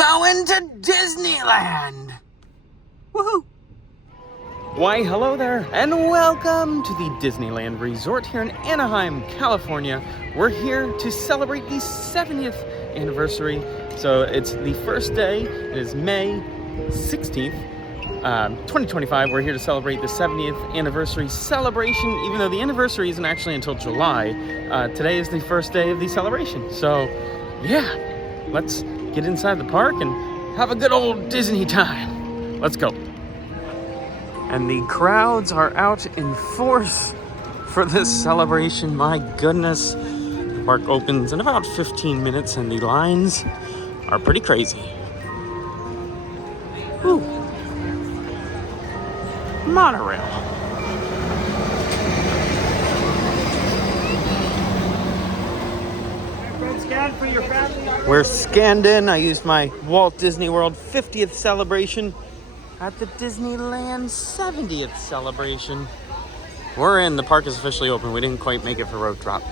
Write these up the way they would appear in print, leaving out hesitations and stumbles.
going to Disneyland! Woohoo! Why, hello there, and welcome to the Disneyland Resort here in Anaheim, California. We're here to celebrate the 70th anniversary. So it's the first day, it is May 16th, 2025. We're here to celebrate the 70th anniversary celebration, even though the anniversary isn't actually until July. Today is the first day of the celebration. So yeah, let's get inside the park and have a good old Disney time. Let's go. And the crowds are out in force for this celebration. My goodness. The park opens in about 15 minutes and the lines are pretty crazy. Ooh. Monorail. We're scanned in. I used my Walt Disney World 50th celebration at the Disneyland 70th celebration. We're in. The park is officially open. We didn't quite make it for rope drop.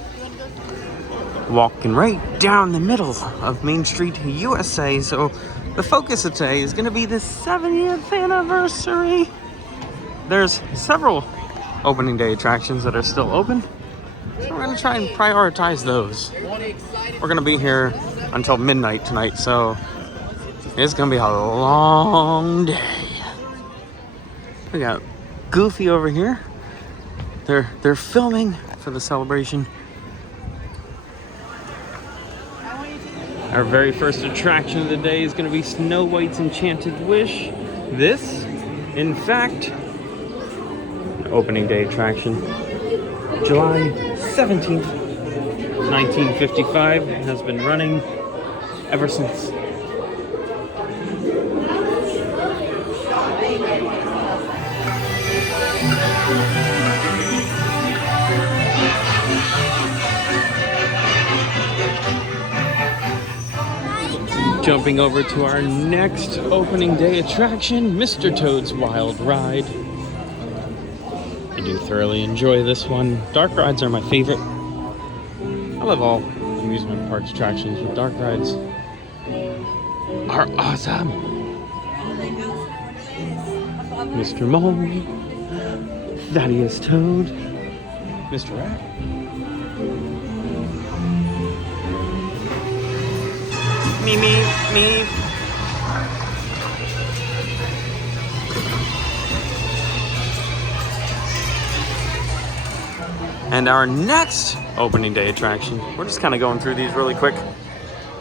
Walking right down the middle of Main Street, USA. So the focus of today is going to be the 70th anniversary. There's several opening day attractions that are still open. So we're going to try and prioritize those. We're going to be here until midnight tonight. So it's going to be a long day. We got Goofy over here. They're filming for the celebration. Our very first attraction of the day is going to be Snow White's Enchanted Wish. This, in fact, an opening day attraction. July 17th, 1955, has been running ever since. Jumping over to our next opening day attraction, Mr. Toad's Wild Ride. I do thoroughly enjoy this one. Dark rides are my favorite. I love all amusement park attractions, but dark rides are awesome. Mr. Mole, Thaddeus Toad, Mr. Rat. Me. And our next opening day attraction, we're just kind of going through these really quick.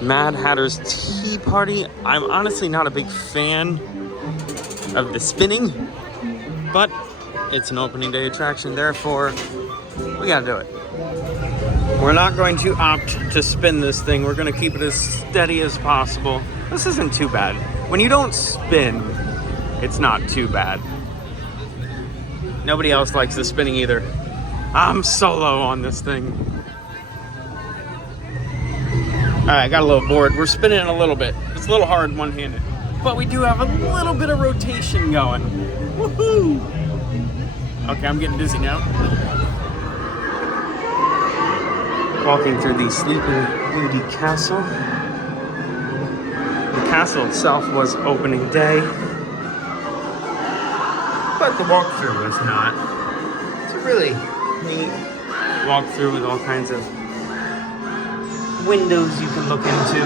Mad Hatter's Tea Party. I'm honestly not a big fan of the spinning, but it's an opening day attraction, therefore we gotta do it. We're not going to opt to spin this thing. We're going to keep it as steady as possible. This isn't too bad. When you don't spin, it's not too bad. Nobody else likes the spinning either. I'm solo on this thing. All right, I got a little bored. We're spinning it a little bit. It's a little hard one-handed. But we do have a little bit of rotation going. Woohoo! Okay, I'm getting dizzy now. Walking through the Sleeping Beauty Castle. The castle itself was opening day, but the walkthrough was not. It's a really neat walkthrough with all kinds of windows you can look into.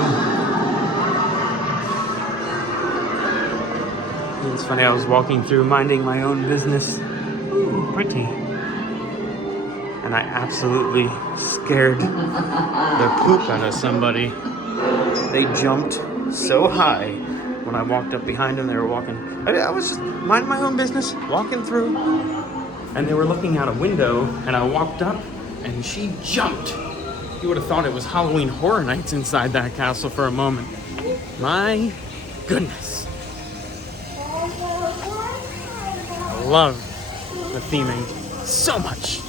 It's funny, I was walking through minding my own business. Ooh, pretty. And I absolutely scared the poop out of somebody. They jumped so high when I walked up behind them. They were walking. I was just minding my own business, walking through, and they were looking out a window, and I walked up, and she jumped. You would have thought it was Halloween Horror Nights inside that castle for a moment. My goodness. I love the theming so much.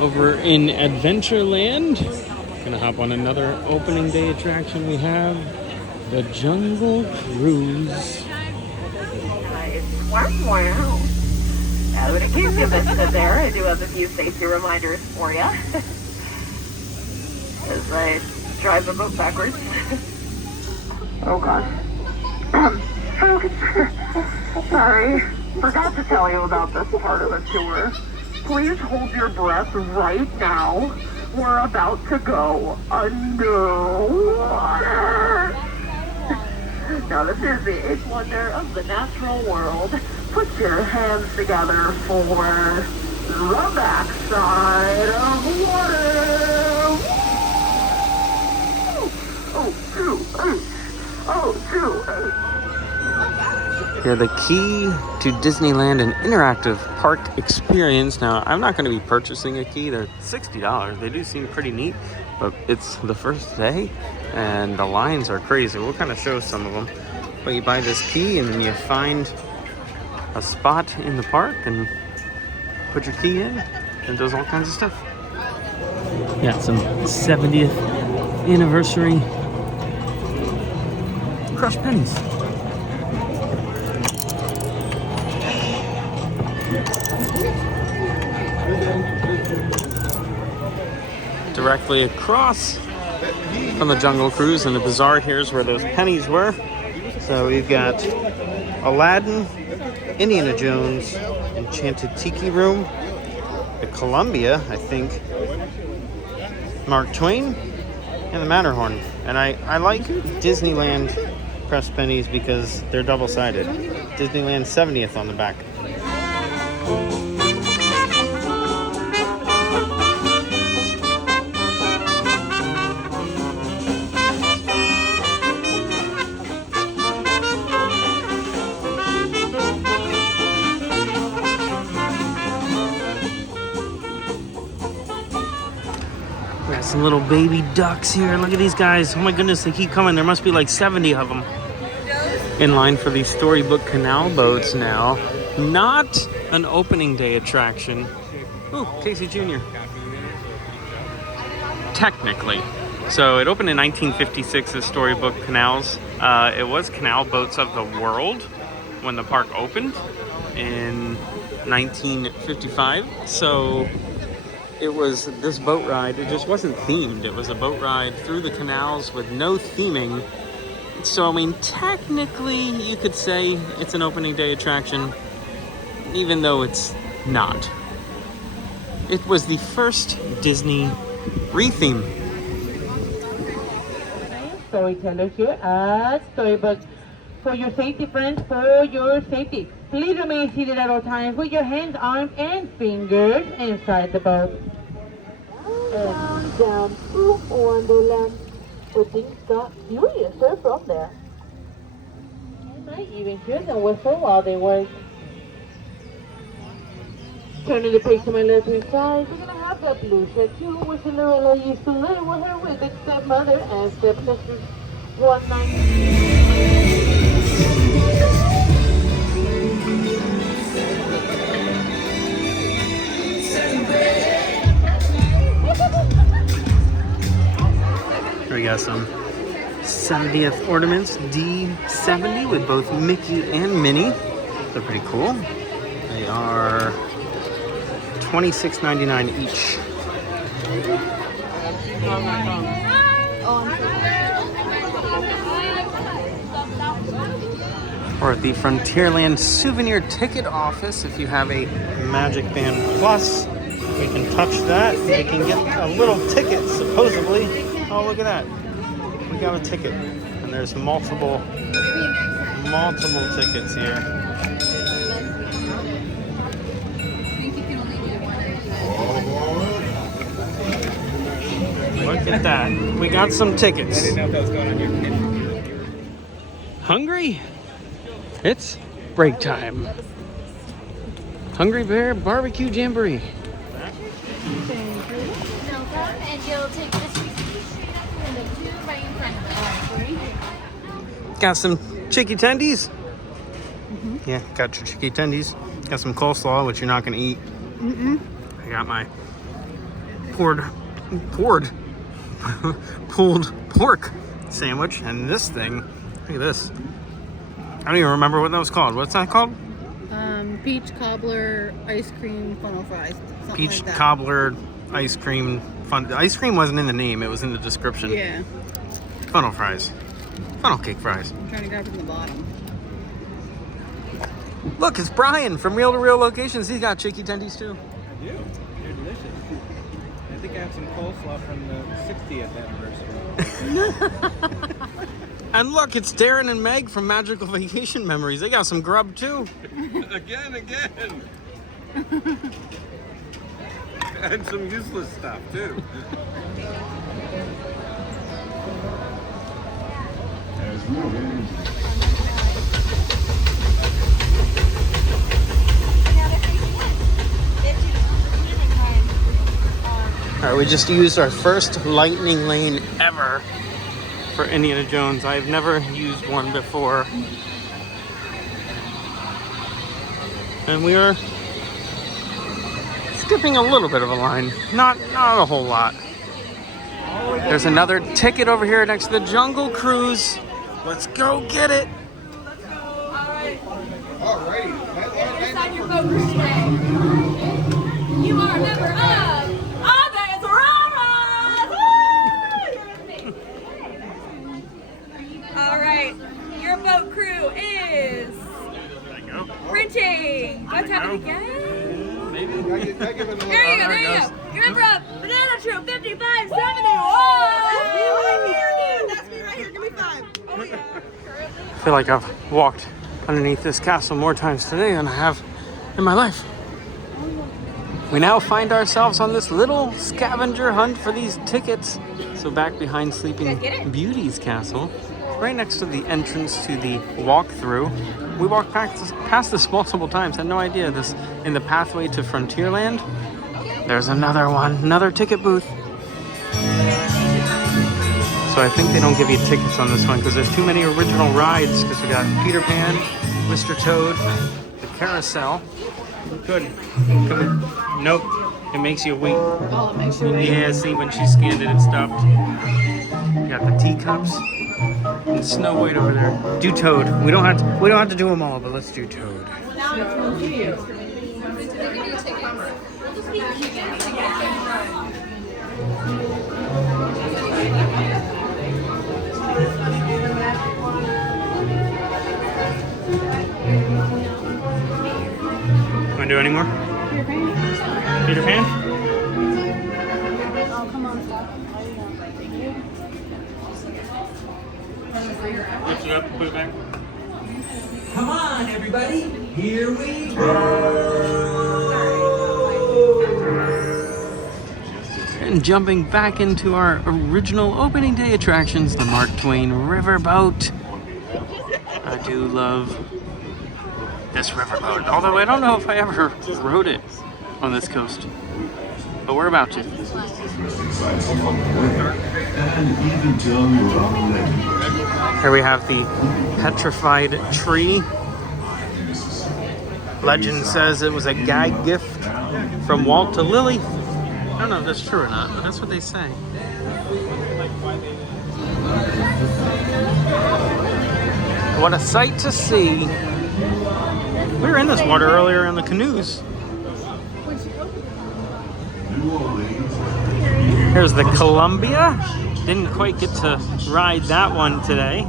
Over in Adventureland, gonna hop on another opening day attraction we have, the Jungle Cruise. Wow. In case you missed it there, I do have a few safety reminders for you. As I drive the boat backwards. Oh gosh. Folks, sorry. Forgot to tell you about this part of the tour. Please hold your breath right now. We're about to go underwater. Now this is the eighth wonder of the natural world. Put your hands together for the backside of water. Oh, 2, 8. Oh, 2, 8. Here, the key to Disneyland, an interactive park experience. Now, I'm not going to be purchasing a key. They're $60. They do seem pretty neat, but it's the first day, and the lines are crazy. We'll kind of show some of them. But you buy this key, and then you find a spot in the park, and put your key in, and it does all kinds of stuff. Got some 70th anniversary crushed pennies. Directly across from the Jungle Cruise and the bazaar, here's where those pennies were. So we've got Aladdin, Indiana Jones, Enchanted Tiki Room, the Columbia, I think, Mark Twain, and the Matterhorn. And I like Disneyland pressed pennies because they're double-sided. Disneyland 70th on the back. Got some little baby ducks here. Look at these guys. Oh my goodness, they keep coming. There must be like 70 of them. In line for these storybook canal boats now. Not an opening day attraction. Ooh, Casey Jr. Technically. So it opened in 1956 as Storybook Canals. It was Canal Boats of the World when the park opened in 1955. So it was this boat ride. It just wasn't themed. It was a boat ride through the canals with no theming. So, I mean, technically, you could say it's an opening day attraction, even though it's not. It was the first Disney re-theme. Storytellers here at Storybook. For your safety, friends, for your safety. Please remain seated at all times with your hands, arms, and fingers inside the boat. And down to Wonderland. But things got furiouser from there. You might even hear them whistle while they work. Turning the page to my left-hand side, we're gonna have that blue set too, where Cinderella used to live with her wicked stepmother and stepsisters. One night. We got some 70th ornaments, D70, with both Mickey and Minnie. They're pretty cool. They are $26.99 each. Or at the Frontierland Souvenir Ticket Office, if you have a Magic Band Plus, we can touch that. We can get a little ticket, supposedly. Oh, look at that. We got a ticket. And there's multiple tickets here. Look at that. We got some tickets. I didn't know if that was going on your kid. Hungry? It's break time. Hungry Bear Barbecue Jamboree. And you'll take this receipt straight up and the two right in front of us. Got some chicky tendies. Yeah, got your chicky tendies. Got some coleslaw, which you're not going to eat. I got my pulled pork sandwich, and this thing. Look at this. I don't even remember what that was called. What's that called? Peach cobbler, ice cream, funnel fries. Something Peach like that. cobbler, ice cream. The ice cream wasn't in the name, it was in the description. Yeah. Funnel fries. Funnel cake fries. I'm trying to grab from the bottom. Look, it's Brian from Reel to Reel Locations. He's got chicky tendies too. I do. They're delicious. I think I have some coleslaw from the 60th anniversary. And look, it's Darren and Meg from Magical Vacation Memories. They got some grub too. Again. And some useless stuff too. All right, we just used our first lightning lane ever for Indiana Jones. I've never used one before. And we are skipping a little bit of a line, not a whole lot. There's another ticket over here next to the Jungle Cruise. Let's go get it. Inside your boat today. You are a member of Others Rara! All right, your boat crew is printing. What's happening again? Maybe. There you go. You're a member of Banana Troop 5570. Whoa! That's me right here. Give me 5. Oh yeah. I feel like I've walked underneath this castle more times today than I have in my life. We now find ourselves on this little scavenger hunt for these tickets. So back behind Sleeping Beauty's castle, right next to the entrance to the walkthrough. We walked past this multiple times, had no idea this in the pathway to Frontierland. There's another one, another ticket booth. So I think they don't give you tickets on this one because there's too many original rides, because we got Peter Pan, Mr. Toad, the carousel. Good. Nope. It makes you wait. Oh, it makes you wait. Yeah, see, when she scanned it, it stopped. We got the teacups and Snow White over there. Do Toad. We don't have to do them all, but let's do Toad. Want to do any more? Peter Pan? Oh, come on, stop. Lift it up, put it back. Come on, everybody. Here we go. And jumping back into our original opening day attractions, the Mark Twain Riverboat. I do love this riverboat, although I don't know if I ever rode it on this coast. But we're about to. Here we have the petrified tree. Legend says it was a gag gift from Walt to Lily. I don't know if that's true or not, but that's what they say. What a sight to see. We were in this water earlier in the canoes. Here's the Columbia. Didn't quite get to ride that one today.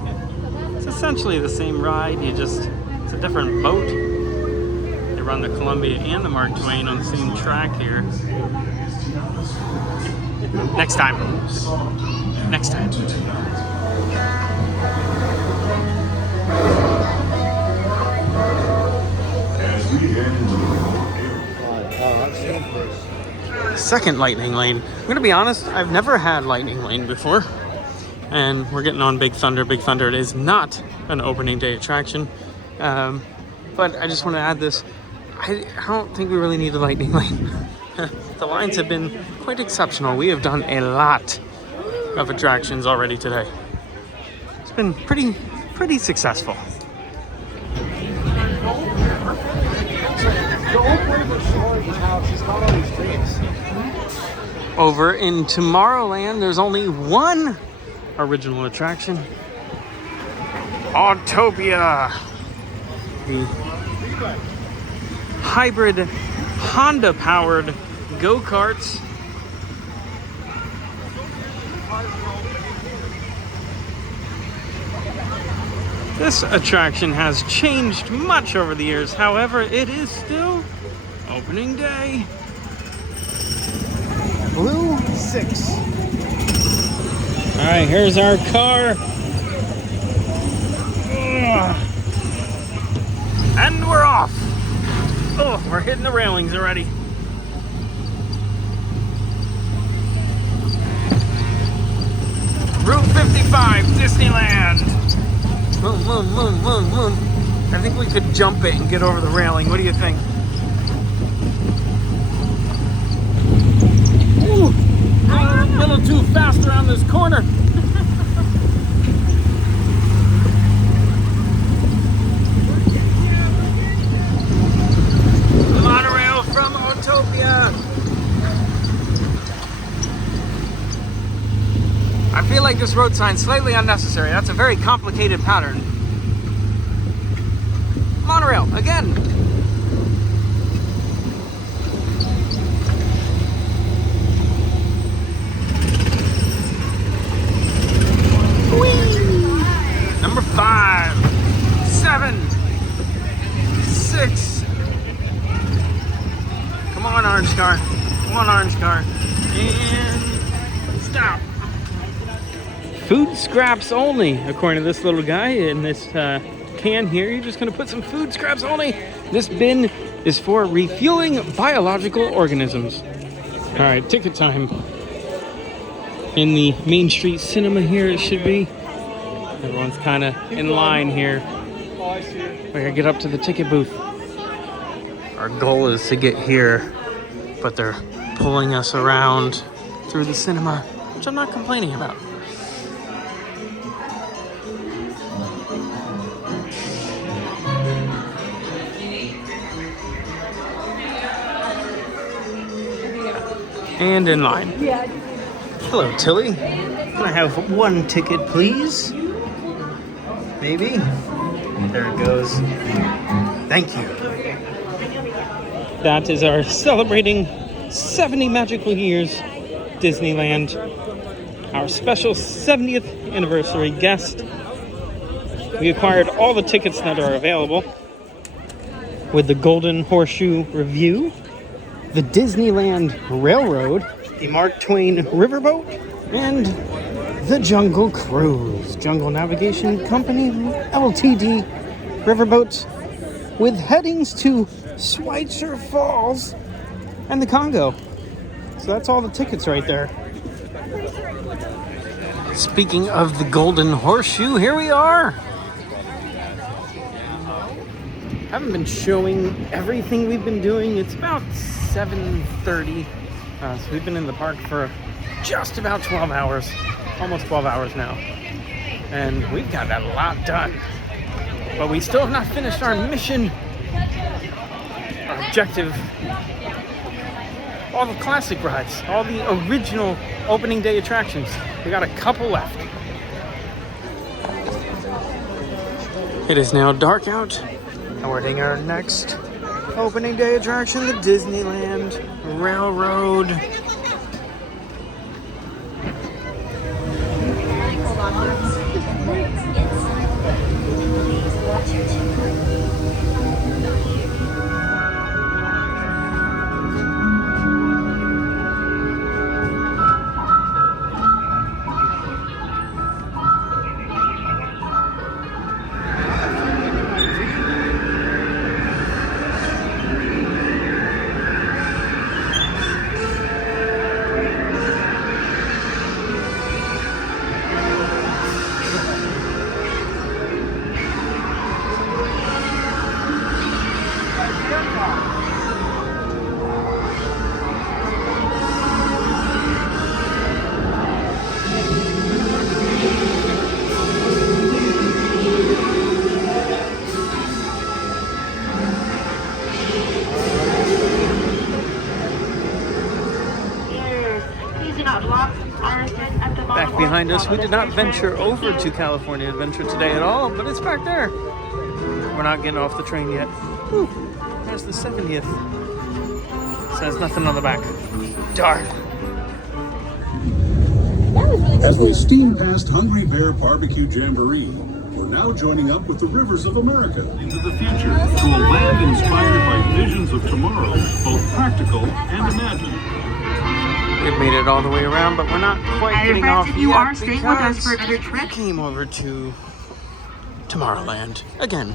It's essentially the same ride, it's a different boat. They run the Columbia and the Mark Twain on the same track here. Next time. Next time. Second lightning lane. I'm gonna be honest, I've never had lightning lane before, and we're getting on Big Thunder. Big Thunder, it is not an opening day attraction, but I just want to add this. I don't think we really need a lightning lane. The lines have been quite exceptional. We have done a lot of attractions already today. It's been pretty successful. Over in Tomorrowland, there's only one original attraction. Autopia. hybrid Honda-powered go-karts. This attraction has changed much over the years. However, it is still opening day. Blue 6. All right, here's our car. Ugh. And we're off. Oh, we're hitting the railings already. Route 55, Disneyland. I think we could jump it and get over the railing. What do you think? Ooh, a little too fast around this corner. Monorail from Autopia. I feel like this road sign's slightly unnecessary. That's a very complicated pattern. Monorail, again. Whee! Number 5, 7, 6. Come on, orange car. Come on, orange car. And stop. Food scraps only, according to this little guy in this can here. You're just gonna put some food scraps only. This bin is for refueling biological organisms. All right, ticket time. In the Main Street Cinema here, it should be. Everyone's kind of in line here. We're gonna get up to the ticket booth. Our goal is to get here, but they're pulling us around through the cinema, which I'm not complaining about. And in line. Hello, Tilly. Can I have one ticket, please? Maybe? There it goes. Thank you. That is our celebrating 70 magical years Disneyland. Our special 70th anniversary guest. We acquired all the tickets that are available with the Golden Horseshoe Review, the Disneyland Railroad, the Mark Twain Riverboat, and the Jungle Cruise. Jungle Navigation Company, LTD riverboats with headings to Schweitzer Falls and the Congo. So that's all the tickets right there. Speaking of the Golden Horseshoe, here we are. Haven't been showing everything we've been doing. It's about 7:30. So we've been in the park for just about 12 hours. Almost 12 hours now. And we've got a lot done. But we still have not finished our mission, our objective. All the classic rides, all the original opening day attractions. We got a couple left. It is now dark out. Awaiting our next opening day attraction, the Disneyland Railroad. Back behind us, we did not venture over to California Adventure today at all, but it's back there. We're not getting off the train yet. Whew. there's the 70th. Says nothing on the back. Darn. As we steam past Hungry Bear Barbecue Jamboree, we're now joining up with the rivers of America. Into the future, to a land inspired by visions of tomorrow, both practical and imagined. We've made it all the way around, but we're not quite getting off yet you are staying with us for another because trip. we came over to Tomorrowland again.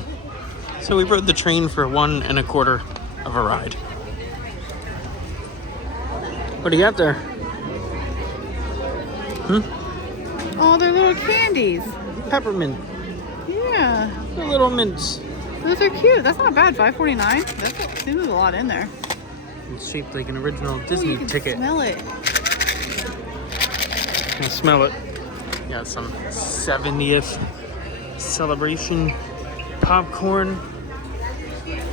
So we rode the train for 1 1/4 of a ride. What do you got there? Oh, they're little candies. Peppermint. Yeah, The little mints. those are cute. That's not bad. $5.49. That seems a lot in there. It's shaped like an original Oh, Disney you can ticket. smell it. Can smell it. Got some 70th celebration popcorn.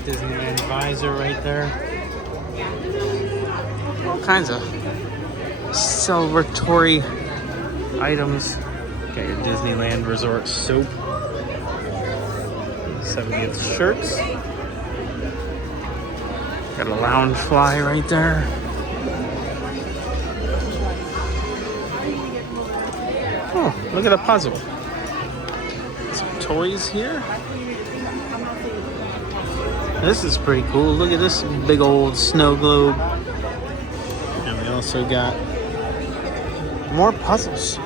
Disneyland visor right there. All kinds of celebratory items. Got your Disneyland Resort soap. 70th shirts. Got a lounge fly right there. Oh, look at a puzzle. Some toys here. This is pretty cool. Look at this big old snow globe. And we also got more puzzles.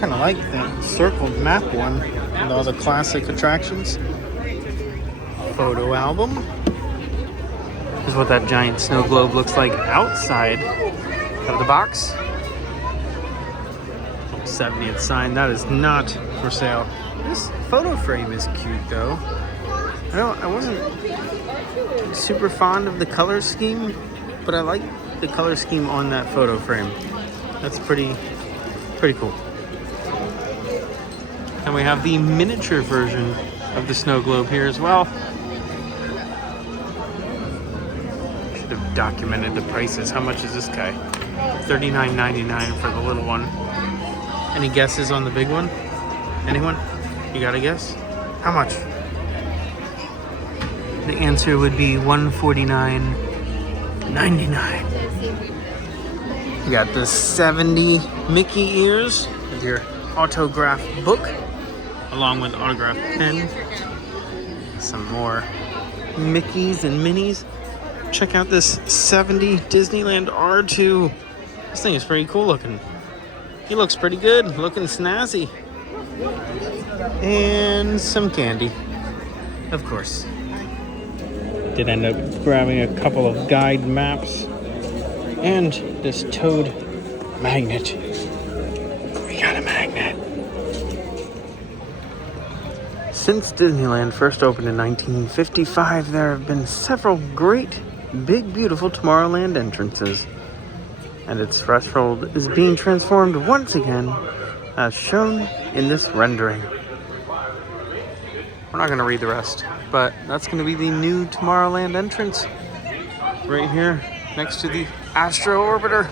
Kind of like the circled map one and all the classic attractions. Photo album. This is what that giant snow globe looks like outside of the box. 70th sign. That is not for sale. This photo frame is cute though. I wasn't super fond of the color scheme, but I like the color scheme on that photo frame. That's pretty cool. And we have the miniature version of the snow globe here as well. Should have documented the prices. How much is this guy? $39.99 for the little one. Any guesses on the big one? Anyone? You got a guess? How much? The answer would be $149.99. You got the 70 Mickey ears with your autograph book, along with autograph pen. Some more Mickeys and Minnies. Check out this 70 Disneyland R2. This thing is pretty cool looking. He looks pretty good, looking snazzy. And some candy, of course. Did end up grabbing a couple of guide maps and this Toad magnet. We got a magnet. Since Disneyland first opened in 1955, there have been several great, big, beautiful Tomorrowland entrances. And its threshold is being transformed once again, as shown in this rendering. We're not going to read the rest, but that's going to be the new Tomorrowland entrance right here next to the Astro Orbiter.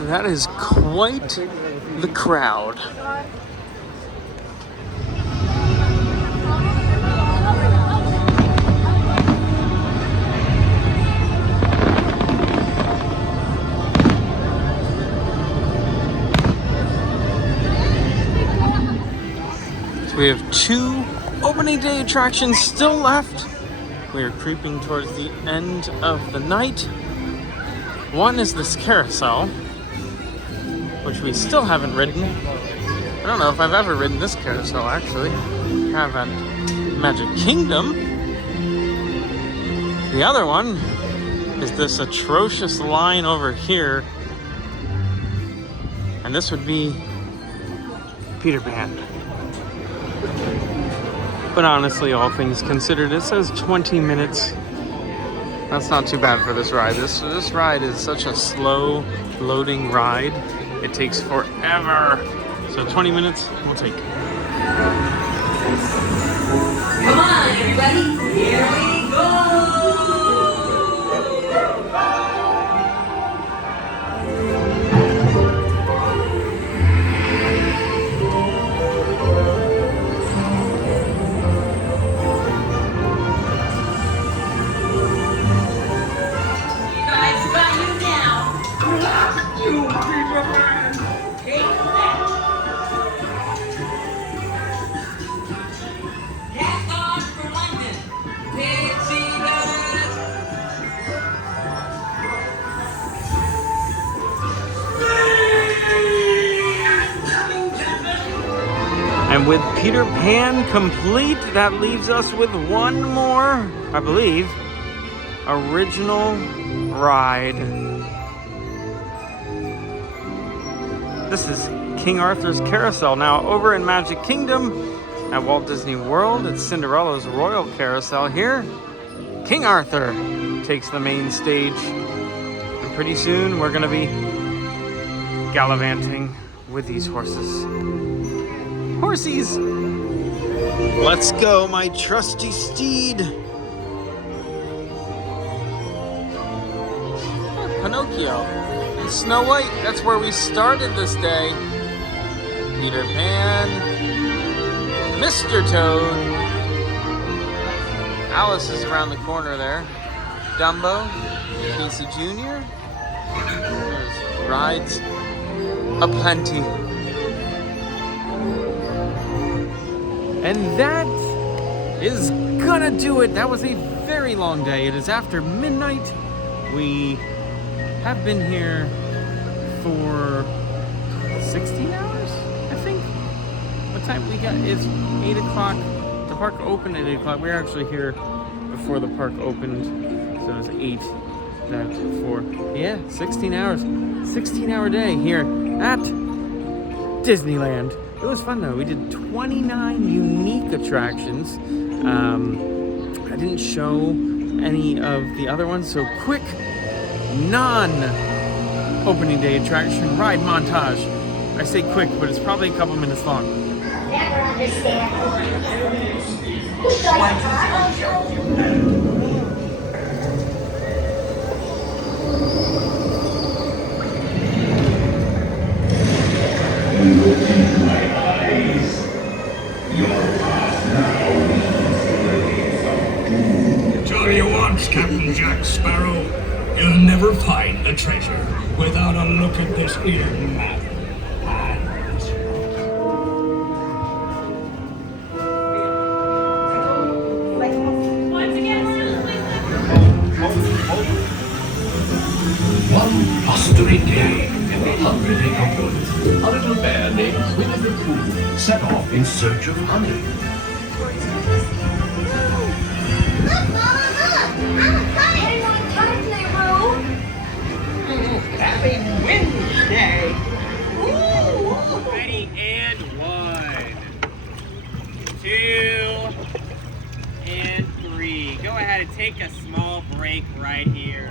That is quite the crowd. We have 2 opening day attractions still left. We are creeping towards the end of the night. One is this carousel, which we still haven't ridden. I don't know if I've ever ridden this carousel, actually. We have at Magic Kingdom. The other one is this atrocious line over here. And this would be Peter Pan. But honestly, all things considered, it says 20 minutes. That's not too bad for this ride. This ride is such a slow loading ride. It takes forever. So 20 minutes, we'll take it. Come on, everybody. Here we go. And with Peter Pan complete, that leaves us with one more, I believe, original ride. This is King Arthur's Carousel. Now over in Magic Kingdom at Walt Disney World, it's Cinderella's Royal Carousel. Here, King Arthur takes the main stage. And pretty soon we're gonna be gallivanting with these horses. Horsies! Let's go, my trusty steed. Pinocchio and Snow White, that's where we started this day. Peter Pan, Mr. Toad, Alice is around the corner there, Dumbo, Casey Jr., there's rides aplenty. And that is gonna do it. That was a very long day. It is after midnight. We have been here for 16 hours, I think. What time we got? It's 8 o'clock. The park opened at 8 o'clock. We were actually here before the park opened. So it was 8, that 4. Yeah, 16 hours. 16-hour day here at Disneyland. It was fun though. We did 29 unique attractions. I didn't show any of the other ones, so quick non-opening day attraction ride montage. I say quick, but it's probably a couple minutes long. Never understand. Look into my eyes. Your path now leads to the gates of doom. Tell you once, Captain Jack Sparrow, you'll never find the treasure without a look at this here map. One blustering day in the Hungry Acre Woods, a little bear named Winnie the Pooh set off in search of honey. Look, Mama, look! I'm a honey! Anyone come to Roo? Happy Wednesday! Ooh! Ready and 1, 2, and 3. Go ahead and take a small break right here.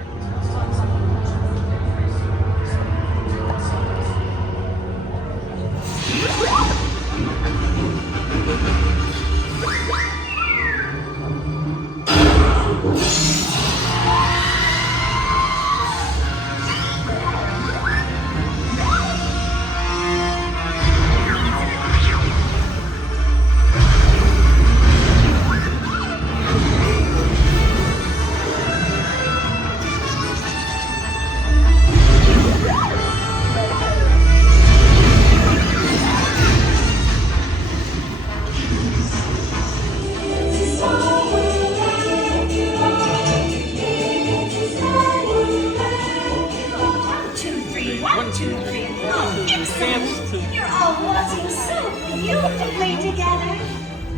You're all waltzing so beautifully together.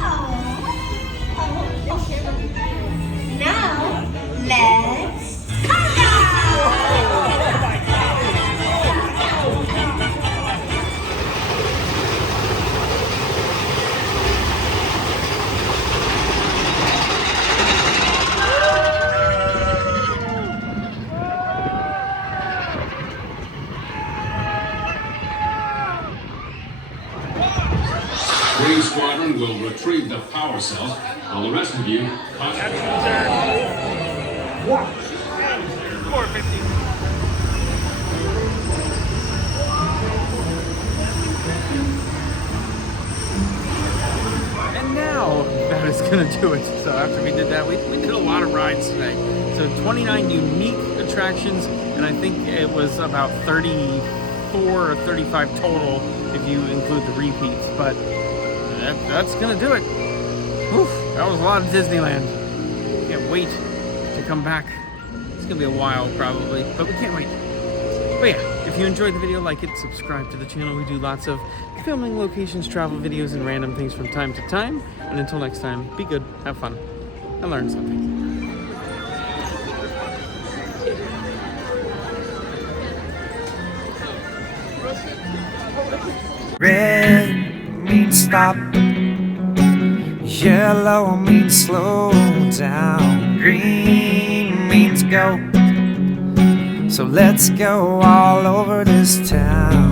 Oh. Now, let's Green Squadron will retrieve the power cells, while the rest of you concentrate. 450. And now that is gonna do it. So after we did that, we did a lot of rides today. So 29 unique attractions, and I think it was about 34 or 35 total if you include the repeats. But that's gonna do it. Oof, that was a lot of Disneyland. Can't wait to come back. It's gonna be a while probably, but we can't wait. But yeah, if you enjoyed the video, like it, subscribe to the channel. We do lots of filming locations, travel videos, and random things from time to time. And until next time, be good, have fun, and learn something. Red means stop, yellow means slow down, green means go. So let's go all over this town.